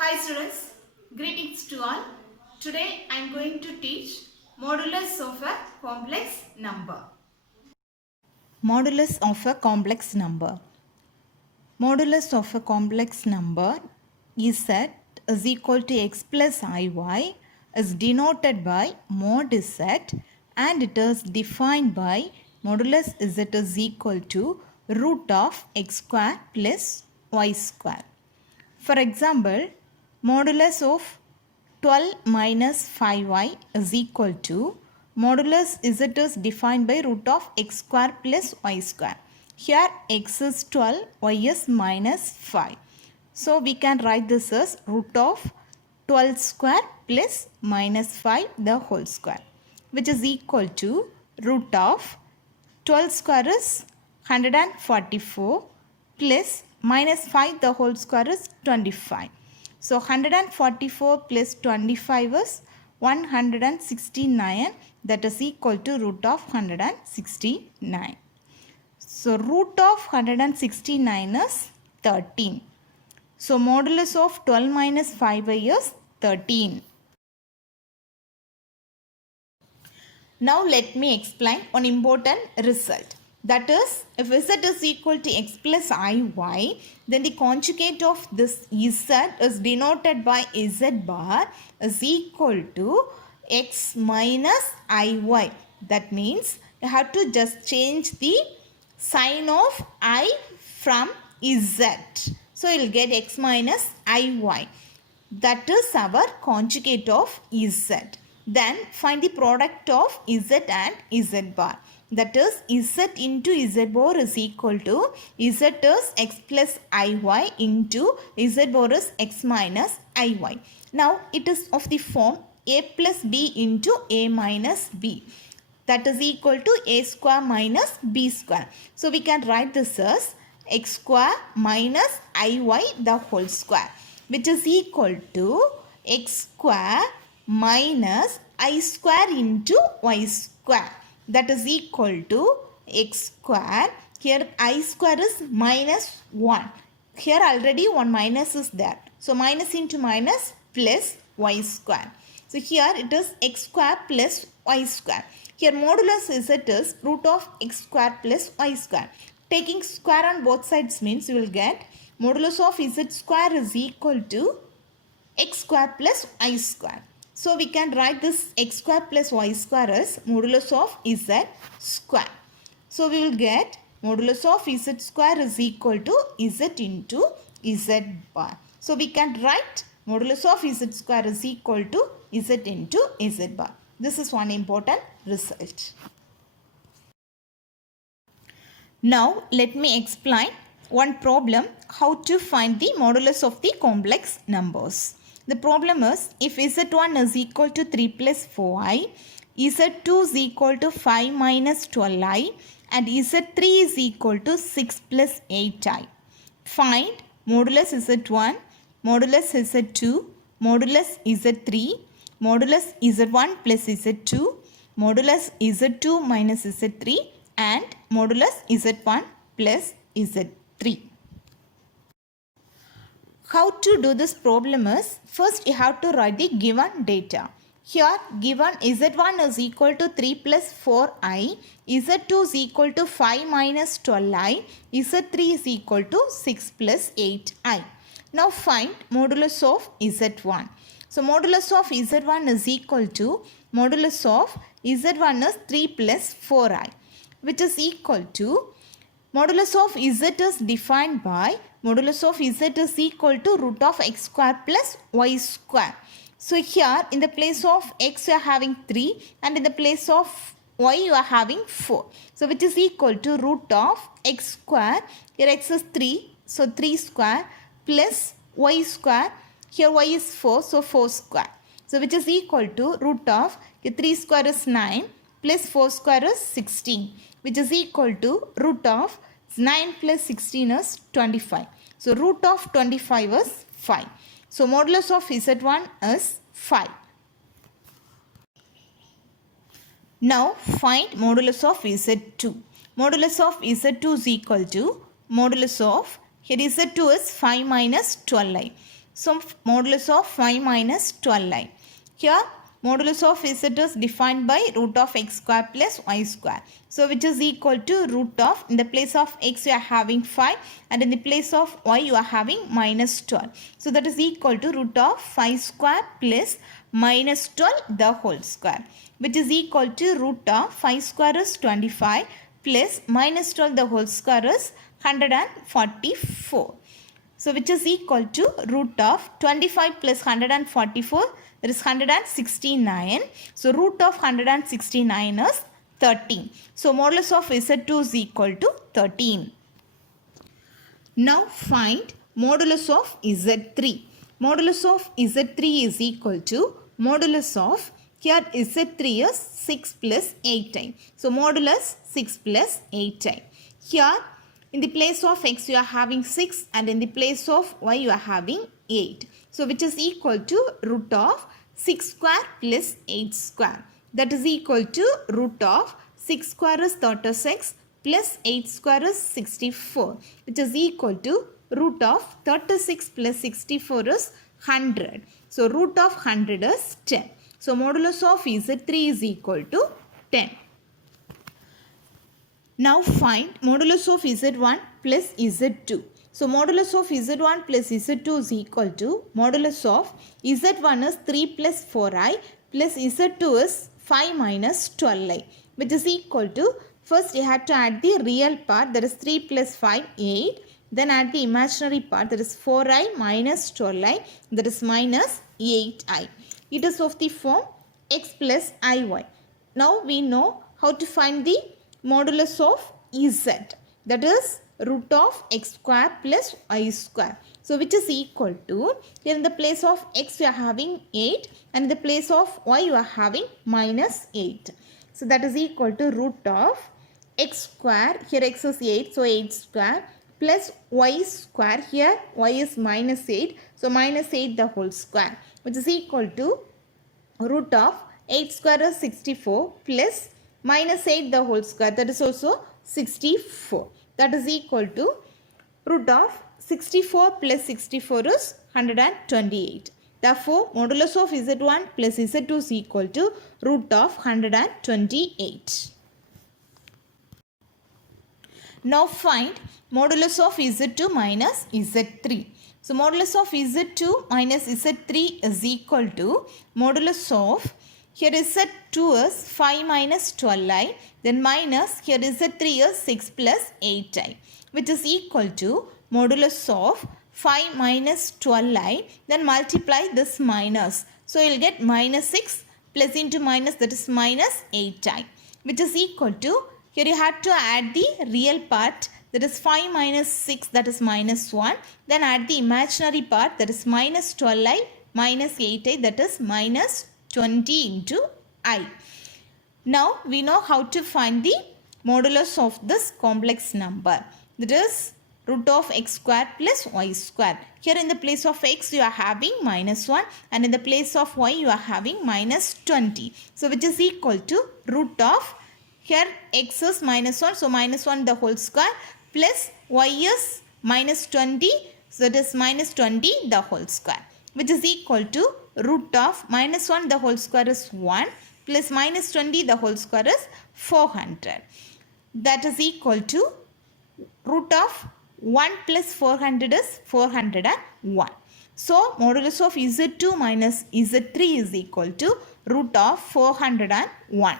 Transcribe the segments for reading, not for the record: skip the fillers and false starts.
Hi students, greetings to all. Today I am going to teach modulus of a complex number. Modulus of a complex number. Modulus of a complex number z is equal to x plus iy is denoted by mod z and it is defined by modulus z is equal to root of x square plus y square. For example, modulus of 12 minus 5y is equal to modulus z is defined by root of x square plus y square. Here x is 12, y is minus 5. So we can write this as root of 12 square plus minus 5 the whole square, which is equal to root of 12 square is 144 plus minus 5 the whole square is 25. So 144 plus 25 is 169, that is equal to root of 169. So root of 169 is 13. So modulus of 12 minus 5y is 13. Now let me explain one important result. That is, if z is equal to x plus iy, then the conjugate of this z is denoted by z bar is equal to x minus iy. That means you have to just change the sign of I from z. So you will get x minus iy. That is our conjugate of z. Then find the product of z and z bar. That is z into z bar is equal to z is x plus iy into z bar is x minus iy. Now it is of the form a plus b into a minus b. That is equal to a square minus b square. So we can write this as x square minus iy the whole square, which is equal to x square minus I square into y square. That is equal to x square. Here I square is minus 1. Here already one minus is there. So minus into minus plus y square. So here it is x square plus y square. Here modulus z is root of x square plus y square. Taking square on both sides means you will get modulus of z square is equal to x square plus y square. So we can write this x square plus y square as modulus of z square. So we will get modulus of z square is equal to z into z bar. So we can write modulus of z square is equal to z into z bar. This is one important result. Now let me explain one problem how to find the modulus of the complex numbers. The problem is if z1 is equal to 3 plus 4i, z2 is equal to 5 minus 12i and z3 is equal to 6 plus 8i. Find modulus z1, modulus z2, modulus z3, modulus z1 plus z2, modulus z2 minus z3 and modulus z1 plus z3. How to do this problem is, first you have to write the given data. Here given z1 is equal to 3 plus 4i, z2 is equal to 5 minus 12i, z3 is equal to 6 plus 8i. Now find modulus of z1. So modulus of z1 is equal to modulus of z1 is 3 plus 4i, which is equal to modulus of z is defined by modulus of z is equal to root of x square plus y square. So here in the place of x you are having 3 and in the place of y you are having 4. So which is equal to root of x square, here x is 3, so 3 square plus y square, here y is 4, so 4 square. So which is equal to root of, here 3 square is 9 plus 4 square is 16, which is equal to root of 9 plus 16 is 25. So root of 25 is 5. So modulus of z1 is 5. Now find modulus of z2. Modulus of z2 is equal to modulus of, here z2 is 5 minus 12i. So modulus of 5 minus 12i. Here modulus of z is defined by root of x square plus y square. So which is equal to root of, in the place of x you are having 5 and in the place of y you are having minus 12. So that is equal to root of 5 square plus minus 12 the whole square, which is equal to root of 5 square is 25 plus minus 12 the whole square is 144. So which is equal to root of 25 plus 144, that is 169. So root of 169 is 13. So modulus of Z2 is equal to 13. Now find modulus of Z3. Modulus of Z3 is equal to modulus of, here Z3 is 6 plus 8i. So modulus 6 plus 8i. Here in the place of x you are having 6 and in the place of y you are having 8. So which is equal to root of 6 square plus 8 square. That is equal to root of 6 square is 36 plus 8 square is 64, which is equal to root of 36 plus 64 is 100. So root of 100 is 10. So modulus of Z3 is equal to 10. Now find modulus of Z1 plus Z2. So modulus of Z1 plus Z2 is equal to modulus of Z1 is 3 plus 4i plus Z2 is 5 minus 12i, which is equal to, first you have to add the real part, that is 3 plus 5, 8. Then add the imaginary part, that is 4i minus 12i, that is minus 8i. It is of the form x plus iy. Now we know how to find the modulus of Z, that is root of x square plus y square. So which is equal to, here in the place of x you are having 8 and in the place of y you are having minus 8. So that is equal to root of x square, here x is 8, so 8 square plus y square, here y is minus 8, so minus 8 the whole square, which is equal to root of 8 square is 64 plus minus 8 the whole square, that is also 64. That is equal to root of 64 plus 64 is 128. Therefore, modulus of Z1 plus Z2 is equal to root of 128. Now find modulus of Z2 minus Z3. So modulus of Z2 minus Z3 is equal to modulus of, here Z2 is 5 minus 12i, then minus, here Z3 is 6 plus 8i, which is equal to modulus of 5 minus 12i, then multiply this minus. So you will get minus 6 plus into minus, that is minus 8i, which is equal to, here you have to add the real part, that is 5 minus 6, that is minus 1. Then add the imaginary part, that is minus 12i minus 8i, that is minus 20 into I. Now we know how to find the modulus of this complex number, that is root of x square plus y square. Here in the place of x you are having minus 1 and in the place of y you are having minus 20. So which is equal to root of, here x is minus 1, so minus 1 the whole square plus y is minus 20, so that is minus 20 the whole square, which is equal to root of minus 1 the whole square is 1 plus minus 20 the whole square is 400. That is equal to root of 1 plus 400 is 401. So modulus of Z2 minus Z3 is equal to root of 401.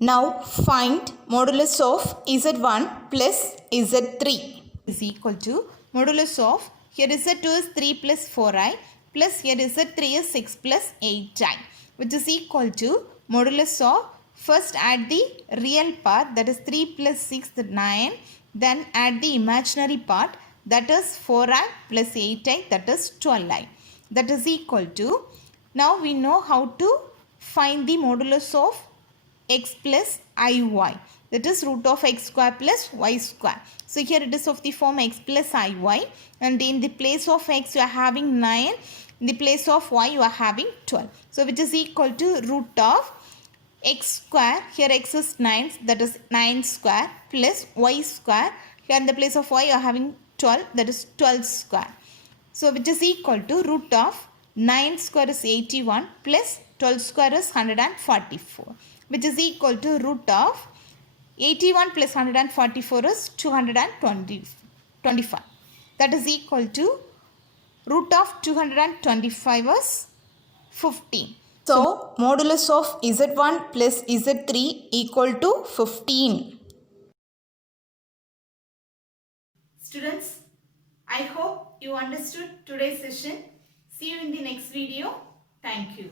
Now find modulus of Z1 plus Z3 is equal to modulus of, here Z2 is 3 plus 4i plus here Z3 is 6 plus 8i, which is equal to modulus of, first add the real part, that is 3 plus 6, that 9, then add the imaginary part, that is 4i plus 8i, that is 12i, that is equal to, now we know how to find the modulus of x plus iy, that is root of x square plus y square. So here it is of the form x plus iy, and in the place of x you are having 9, in the place of y you are having 12. So which is equal to root of x square, here x is 9, that is 9 square plus y square, here in the place of y you are having 12, that is 12 square. So which is equal to root of 9 square is 81 plus 12 square is 144, which is equal to root of 81 plus 144 is 225. That is equal to root of 225 is 15. So modulus of Z1 plus Z3 equal to 15. Students, I hope you understood today's session. See you in the next video. Thank you.